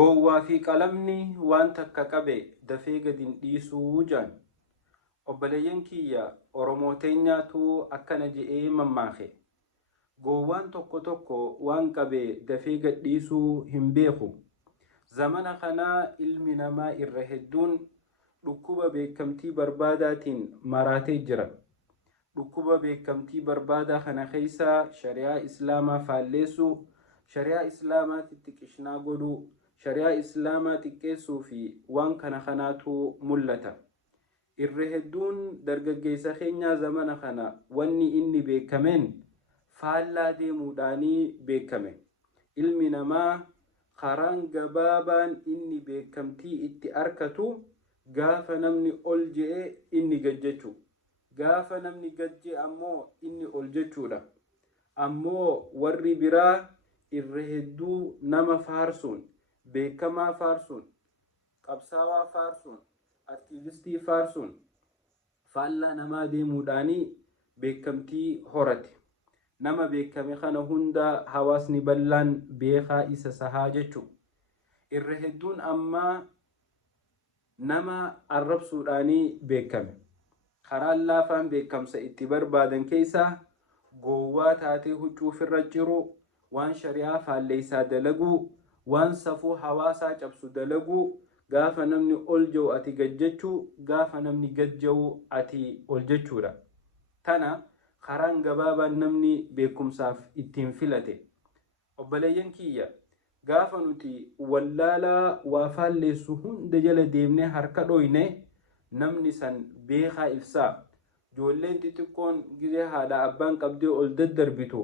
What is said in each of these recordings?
gowwaa fi qalamni waan takka qabe dafee gadin dhiisuu jaan. Obboleeyyan kiyya Oromoo teenyaatu akkana je'ee mammaake. Gowwaan tokko tokko waan qabe dafee gad dhiisuu hin beeku. Zamana kanaa ilmi namaa irra hedduun dhukkuba beekamtii barbaadaatiin maraatee jira. Dhukkuba beekamtii barbaadaa kana keessa shari'aa islaamaa faalleessuu, shari'aa islaamaatitti qishnaa godhuu, shari'aa islaamaa xiqqeessuu fi waan kanaatu mul'ata. Irra hedduun dargaggeessa keenyaa zamana kana wanni inni beekameen faallaa deemuudhaanii beekame. Ilmi namaa karaan gabaabaan inni beekamtii itti arkatu gaafa namni ol je'e inni gajjechuu, gaafa namni gajje ammoo inni ol jechuudha. Ammoo warri biraa irra hedduu nama faarsuun, beekamaa faarsuun, qabsaawaa faarsuun, aktiivistii faarsuun faallaa namaa deemuudhaanii beekamtii horate. Nama beekame kana hunda hawaasni bal'aan beekaa isa sahaa jechuu. Irra hedduun ammaa nama arrabsuudhaanii beekame. Karaan laafaan beekamsa itti barbaadan keessaa gowwaa taatee huccuufirra jiru, waan shari'aa faalleessaa dalaguu, waan safuu hawaasaa cabsu dalaguu, gaafa namni ol je'u ati gajjechuu, gaafa namni gajje'u ati ol jechuudha. Tana karaan gabaabaan namni beekumsaaf ittiin filate. Obboleeyyan kiyya gaafa nuti wallaalaa waa faalleessu hunda jala deemnee harka dhoyne namni san beekaa ibsaa. Ijoolleen xixiqqoon gizee haadha abbaan qabdee ol daddarbitu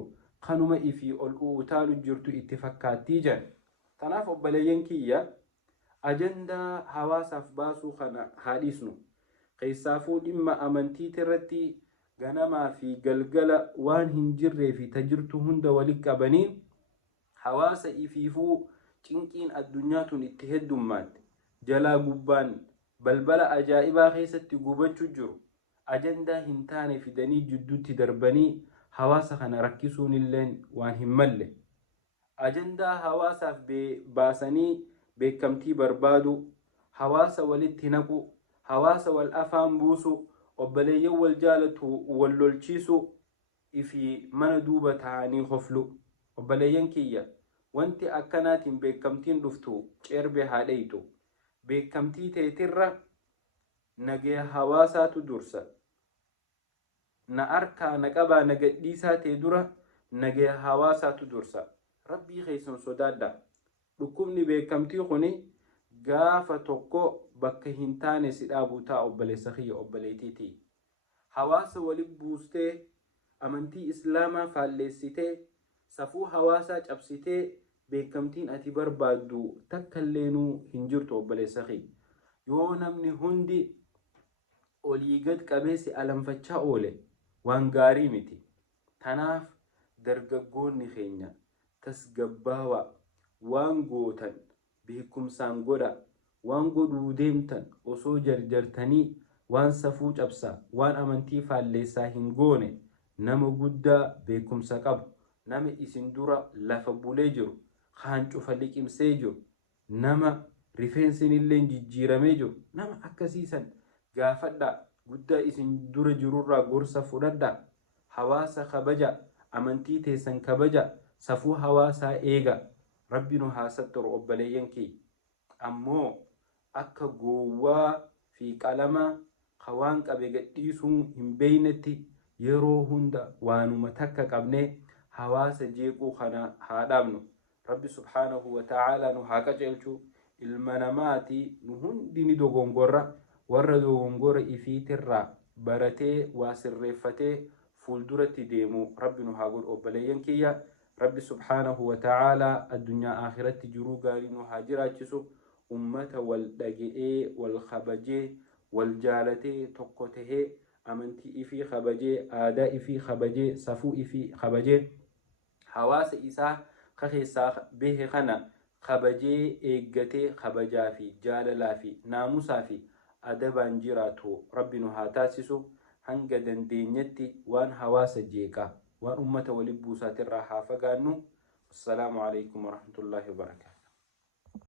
kanuma ifii ol utaalu jirtu itti fakkaattii jan. Tanaaf obboleeyyan kiyya ajandaa hawaasaaf baasuu kana haadhiisnu. Keessaafuu dhimma amantiitii irratti ganamaa fi galgala waan hin jirree fi tajirtu hunda walitti qabanii hawaasa ifiifuu cinqiin addunyaatun itti heddummaatti jalaa gubbaan balbala ajaa'ibaa keessatti gubachuu jiru. Ajandaa hin taane fidanii jidduutti darbanii hawaasa kana rakkisuun illeen waan hin malle. Ajandaa hawaasaaf baasanii beekamtii barbaadu, hawaasa walitti naqu, hawaasa wal afaan buusu, obboleeyyan wal jaalatu wal lolchiisu ifi mana duuba ta'anii hoflu. Obboleeyyan kiyya wanti akkanaatiin beekamtiin dhuftu ceerbe haadheeytu. Beekamtii teetirra nagaya hawaasaatu dursa. Na arkaa na qabaa na gadhiisaa tee dura nagaya hawaasaatu dursa. Rabbii keessan sodaadha. Dhukkubni beekamtii kuni gaafa tokko bakka hin taane si dhaabuu ta'a obboleessa kiyya obboleetiitii. Hawaasa walitti buustee amantii islaamaa faalleessitee safuu hawaasaa cabsitee beekamtiin ati barbaaddu takka illeenuu hin jirtu obboleessa kiyya. Yoo namni hundi olii gad qabee si alanfachaa oole waan gaarii miti. Tanaaf dargaggoonni keenya tasgabbaawaa waan gootan beekumsaan godha. Waan godhuu deemtan osoo jarjartanii waan safuu cabsaa, waan amantii faalleessaa hin goone nama guddaa beekumsa qabu, nama isin dura lafa bulee jiru, kaan cufa liqimsee jiru, nama rifeensin illeen jijjiiramee jiru, nama akkasiisan gaafadhaa. Guddaa isin dura jirurraa gorsa fudhadhaa. Hawaasa kabaja, amantii teessan kabaja, safuu hawaasaa eega. Rabbi nu haa sattaru obboleeyyan kiyya. Ammoo akka gowwaa fi qalama waan qabe gadhiisuun hin beeynetti yeroo hunda waanuma takka qabnee hawaasa jeequu kana haa dhaabnu. Rabbi subhaanahu wa ta'aalaa nu haa qaceelchu. Ilma namaati nu hundi ni dogongorra. Warra dogongora ifiitirraa baratee waa sirreeffatee fuulduratti deemu Rabbi nu haa godhu obboleeyyan kiyya. Rabbi subhaanahu wa ta'aalaa addunyaa akhiratti jiruu gaarii nu haa jiraachisu. Ummata wal dhaga'ee, wal kabajee, wal jaalatee tokko tahee amantii ifii kabajee, aadaa ifii kabajee, safuu ifii kabajee hawaasa isaa keessaa beeke kana kabajee eeggatee kabajaa fi jaalalaa fi naamusaa fi adabaan jiraatu Rabbi nu haa taasisu. Hanga dandeenyetti waan hawaasa jeeqaa, waan ummata walitti buusaatirraa haa fagaannu. Assalaamu alaykum wa rahmatullahi wa barakatuh.